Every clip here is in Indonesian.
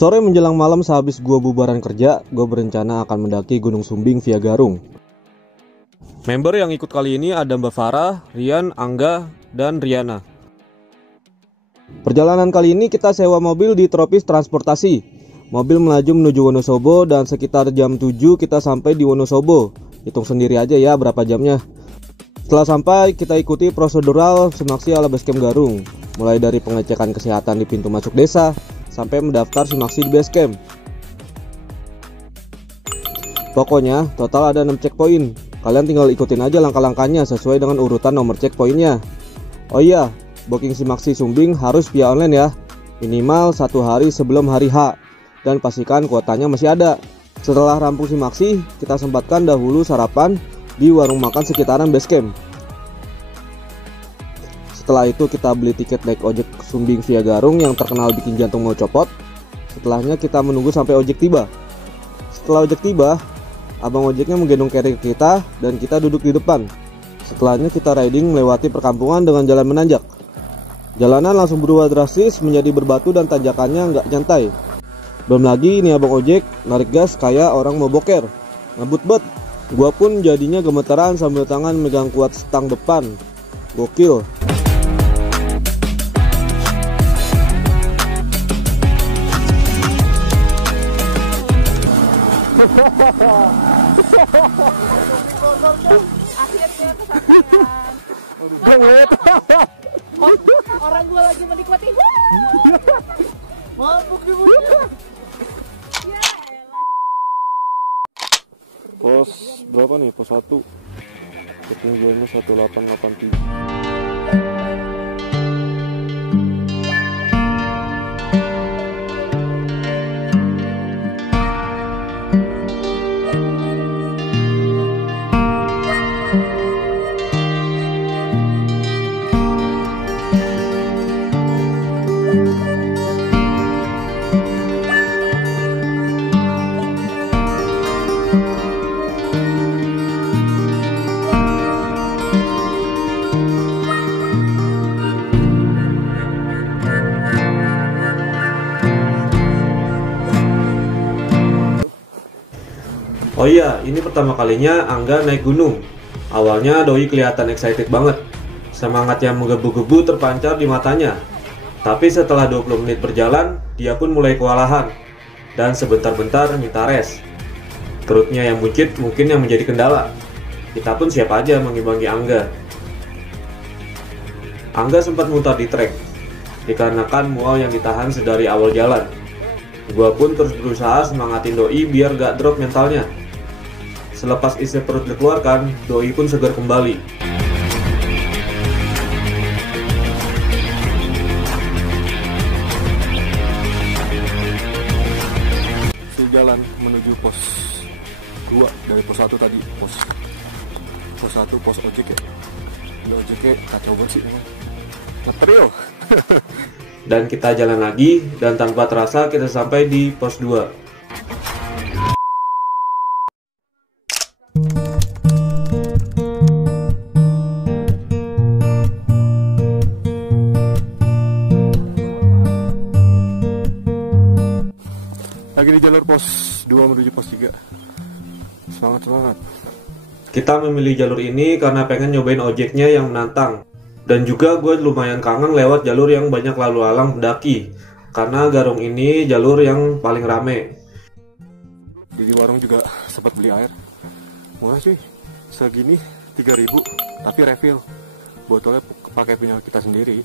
Sore menjelang malam sehabis gua bubaran kerja, gua berencana akan mendaki Gunung Sumbing via Garung. Member yang ikut kali ini ada Mbak Farah, Rian, Angga, dan Riana. Perjalanan kali ini kita sewa mobil di Tropis Transportasi. Mobil melaju menuju Wonosobo dan sekitar jam 7 kita sampai di Wonosobo. Hitung sendiri aja ya berapa jamnya. Setelah sampai, kita ikuti prosedural Simaksi ala Basecamp Garung. Mulai dari pengecekan kesehatan di pintu masuk desa, sampai mendaftar Simaksi di Basecamp. Pokoknya total ada 6 checkpoint. Kalian tinggal ikutin aja langkah-langkahnya sesuai dengan urutan nomor checkpointnya. Oh iya, booking Simaksi Sumbing harus via online ya. Minimal 1 hari sebelum hari H. Dan pastikan kuotanya masih ada. Setelah rampung Simaksi, kita sempatkan dahulu sarapan di warung makan sekitaran Basecamp. Setelah itu kita beli tiket naik ojek Sumbing via Garung yang terkenal bikin jantung mau copot. Setelahnya kita menunggu sampai ojek tiba. Setelah ojek tiba, abang ojeknya menggendong carrier kita dan kita duduk di depan. Setelahnya kita riding melewati perkampungan dengan jalan menanjak. Jalanan langsung berubah drastis menjadi berbatu dan tanjakannya nggak nyantai. Belum lagi ini abang ojek narik gas kayak orang mau boker. Ngebut bet. Gua pun jadinya gemetaran sambil tangan megang kuat stang depan. Gokil. Akhirnya orang gua lagi menikmati. Mabuk di mulut. Pos berapa nih? Pos 1. Ketinggiannya 1883. Oh iya, ini pertama kalinya Angga naik gunung. Awalnya Doi kelihatan excited banget. Semangat yang menggebu-gebu terpancar di matanya. Tapi setelah 20 menit berjalan, dia pun mulai kewalahan. Dan sebentar-bentar minta rest. Perutnya yang buncit mungkin yang menjadi kendala. Kita pun siap aja mengimbangi Angga. Angga sempat mutar di trek, dikarenakan mual yang ditahan sedari awal jalan. Gua pun terus berusaha semangatin Doi biar gak drop mentalnya. Selepas isi perut dikeluarkan, Doi pun segar kembali. Jalan menuju pos 2 dari pos 1 tadi. Pos 1 pos ojek ya. Ini ojeknya kacau banget sih memang. Material. Dan kita jalan lagi, dan tanpa terasa kita sampai di pos 2. Lagi di jalur pos 2 menuju pos 3. Semangat. Kita memilih jalur ini karena pengen nyobain ojeknya yang menantang. Dan juga gue lumayan kangen lewat jalur yang banyak lalu lalang pendaki. Karena Garung ini jalur yang paling rame. Di warung juga sempat beli air. Murah cuy. Segini 3.000 tapi refill. Botolnya pakai punya kita sendiri.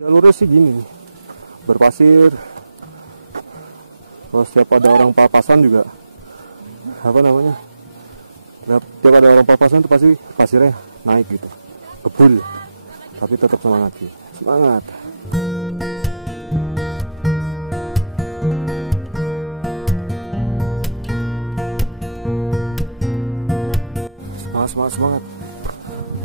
Jalurnya sih gini, berpasir. Kalau setiap ada orang papasan juga, tiap ada orang papasan tuh pasti pasirnya naik gitu, kebul. Tapi tetap semangat sih, semangat.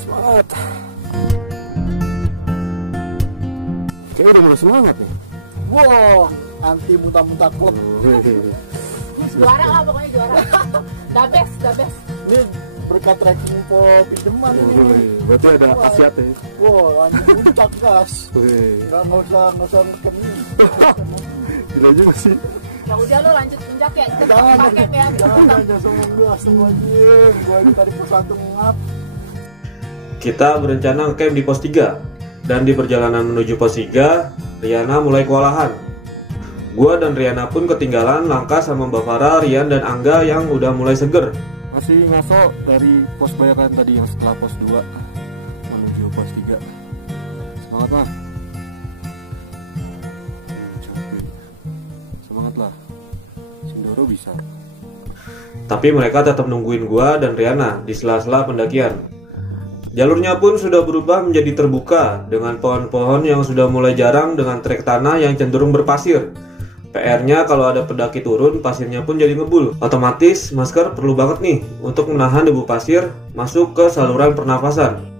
Semangat. Kayaknya udah mulai semangat nih. Wow, anti muntah-muntah klub. Juara lah pokoknya juara. The best. Ini berkat trekking po pinjaman ini. Berarti ada khasiat ya. Wow, anjing puncak gas. Wih, Nggak usah neken ini. gila juga sih. Ya udah lo lanjut puncak ya. Jangan, Pakai ya. jangan sombong lu asem anjing. Gua ini tadi pos 1 ngap. Kita berencana ngecamp di pos 3. Dan di perjalanan menuju pos 3, Riana mulai kewalahan. Gua dan Riana pun ketinggalan langkah sama Mbak Farah, Rian, dan Angga yang udah mulai seger. Masih ngaso dari pos bayakan tadi yang setelah pos 2 menuju pos 3. Semangat mah. Capek. Semangat lah. Sindoro bisa. Tapi mereka tetap nungguin gua dan Riana di sela-sela pendakian. Jalurnya pun sudah berubah menjadi terbuka dengan pohon-pohon yang sudah mulai jarang dengan trek tanah yang cenderung berpasir. PR-nya kalau ada pendaki turun, pasirnya pun jadi ngebul. Otomatis masker perlu banget nih untuk menahan debu pasir masuk ke saluran pernafasan.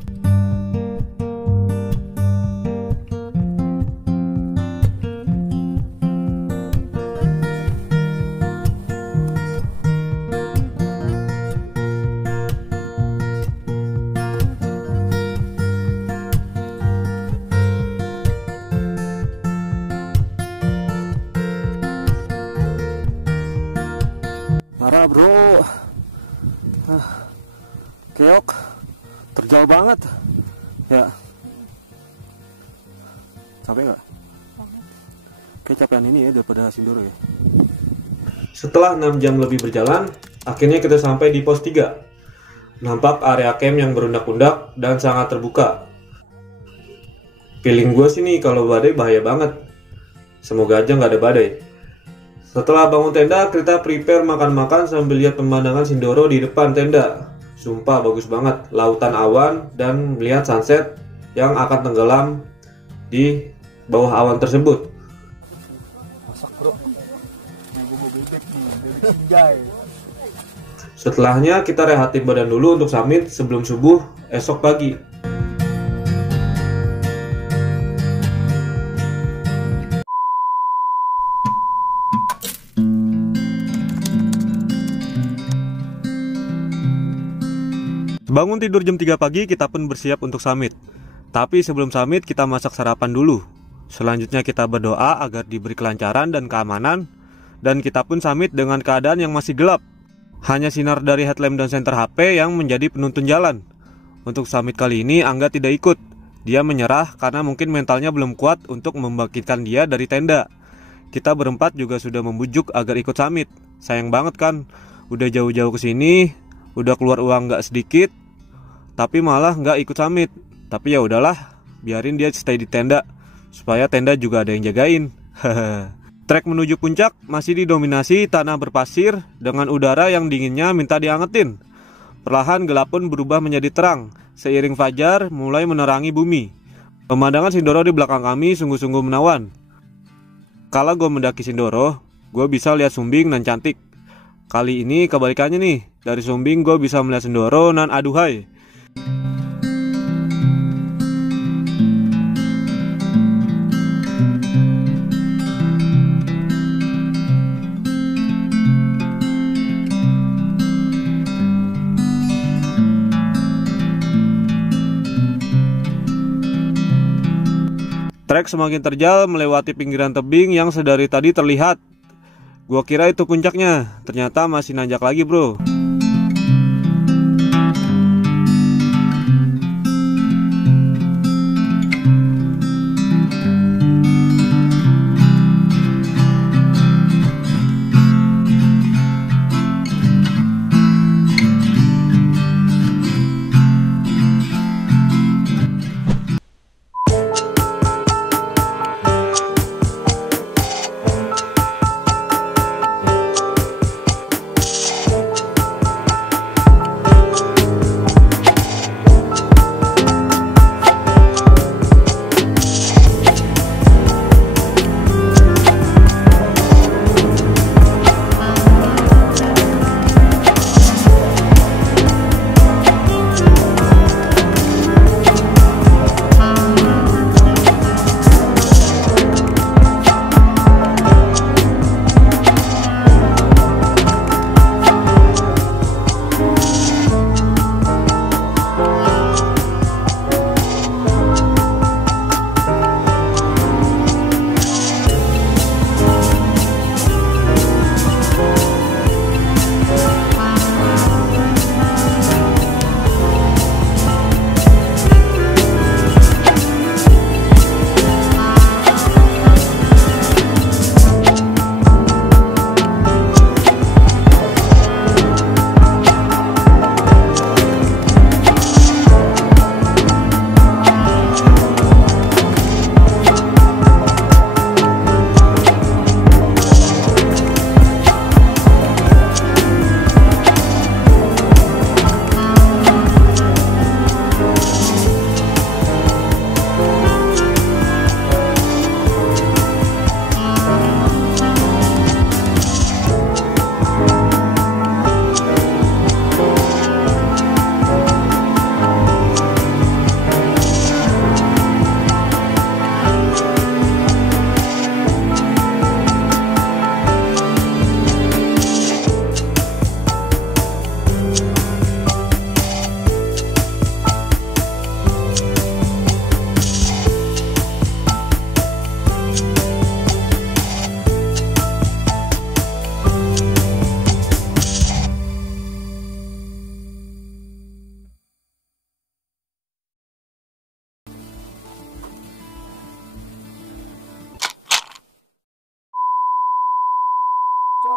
Marah bro. Keok terjal banget ya. Capek nggak? Kayak capean ini ya daripada Sindoro ya. Setelah 6 jam lebih berjalan, akhirnya kita sampai di pos 3. Nampak area camp yang berundak-undak dan sangat terbuka. Feeling gue sih nih kalau badai bahaya banget. Semoga aja nggak ada badai. Setelah bangun tenda, kita prepare makan-makan sambil lihat pemandangan Sindoro di depan tenda. Sumpah bagus banget, lautan awan dan melihat sunset yang akan tenggelam di bawah awan tersebut. Masak bro. Nah, gua mau bebek nih, bebek sinjai. Setelahnya kita rehatin badan dulu untuk summit sebelum subuh esok pagi. Bangun tidur jam 3 pagi, kita pun bersiap untuk summit. Tapi sebelum summit kita masak sarapan dulu. Selanjutnya kita berdoa agar diberi kelancaran dan keamanan. Dan kita pun summit dengan keadaan yang masih gelap. Hanya sinar dari headlamp dan senter HP yang menjadi penuntun jalan. Untuk summit kali ini Angga tidak ikut. Dia menyerah karena mungkin mentalnya belum kuat untuk membangkitkan dia dari tenda. Kita berempat juga sudah membujuk agar ikut summit. Sayang banget kan, udah jauh-jauh ke sini, udah keluar uang nggak sedikit, tapi malah nggak ikut summit. Tapi ya udahlah, biarin dia stay di tenda supaya tenda juga ada yang jagain. Trek menuju puncak masih didominasi tanah berpasir dengan udara yang dinginnya minta diangetin. Perlahan gelap pun berubah menjadi terang seiring fajar mulai menerangi bumi. Pemandangan Sindoro di belakang kami sungguh-sungguh menawan. Kala gue mendaki Sindoro, gue bisa lihat Sumbing nan cantik. Kali ini kebalikannya nih, dari Sumbing gue bisa melihat Sindoro nan aduhai. Trek semakin terjal melewati pinggiran tebing yang sedari tadi terlihat. Gua kira itu puncaknya, ternyata masih nanjak lagi bro.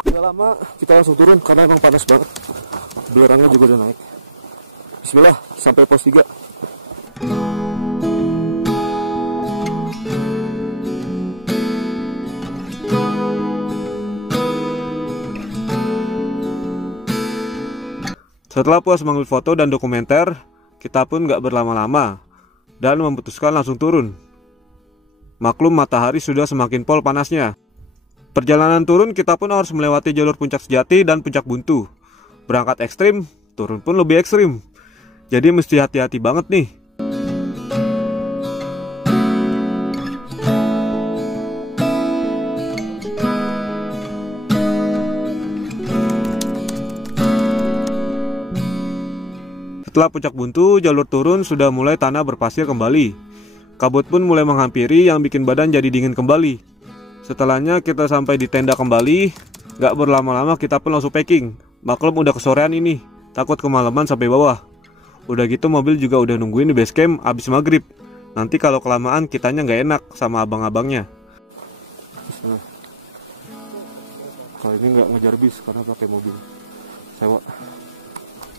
Udah lama kita langsung turun karena emang panas banget. Belerangnya juga udah naik. Bismillah, sampai pos 3. Setelah puas mengambil foto dan dokumenter, kita pun gak berlama-lama dan memutuskan langsung turun. Maklum matahari sudah semakin pol panasnya. Perjalanan turun kita pun harus melewati jalur Puncak Sejati dan Puncak Buntu. Berangkat ekstrim, turun pun lebih ekstrim. Jadi mesti hati-hati banget nih. Setelah Puncak Buntu, jalur turun sudah mulai tanah berpasir kembali. Kabut pun mulai menghampiri yang bikin badan jadi dingin kembali. Setelahnya kita sampai di tenda kembali. Gak berlama-lama kita pun langsung packing. Maklum udah kesorean ini, takut kemalaman sampai bawah. Udah gitu mobil juga udah nungguin di base camp abis maghrib. Nanti kalau kelamaan kitanya gak enak sama abang-abangnya. Kali ini nggak ngejar bis karena pakai mobil sewa.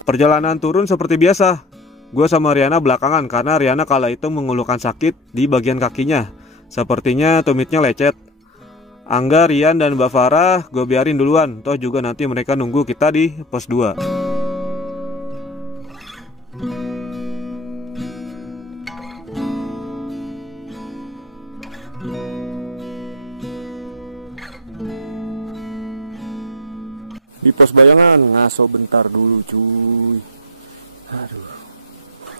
Perjalanan turun seperti biasa. Gue sama Riana belakangan karena Riana kala itu mengeluhkan sakit di bagian kakinya. Sepertinya tumitnya lecet. Angga, Rian, dan Mbak Farah gue biarin duluan. Toh juga nanti mereka nunggu kita di pos 2. Di pos Bayangan, ngaso bentar dulu cuy. Aduh.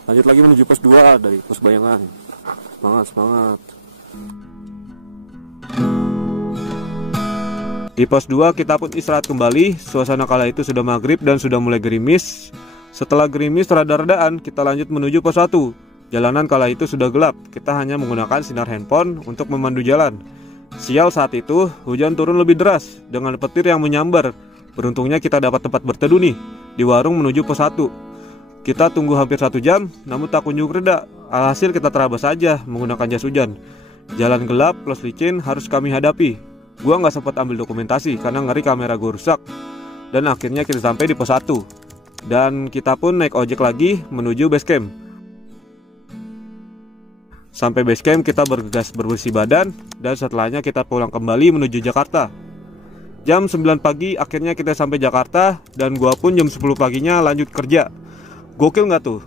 Lanjut lagi menuju pos 2 dari pos Bayangan. Semangat. Di pos 2 kita pun istirahat kembali. Suasana kala itu sudah maghrib dan sudah mulai gerimis. Setelah gerimis rada-radaan, kita lanjut menuju pos 1. Jalanan kala itu sudah gelap. Kita hanya menggunakan sinar handphone untuk memandu jalan. Sial saat itu, hujan turun lebih deras dengan petir yang menyambar. Beruntungnya kita dapat tempat berteduh nih di warung menuju pos 1. Kita tunggu hampir 1 jam, namun tak kunjung reda. Alhasil kita terabas saja menggunakan jas hujan. Jalan gelap plus licin harus kami hadapi. Gua nggak sempat ambil dokumentasi karena ngeri kamera gue rusak. Dan akhirnya kita sampai di pos 1. Dan kita pun naik ojek lagi menuju base camp. Sampai base camp kita bergegas berbersih badan. Dan setelahnya kita pulang kembali menuju Jakarta. Jam 9 pagi akhirnya kita sampai Jakarta. Dan gua pun jam 10 paginya lanjut kerja. Gokil nggak tuh?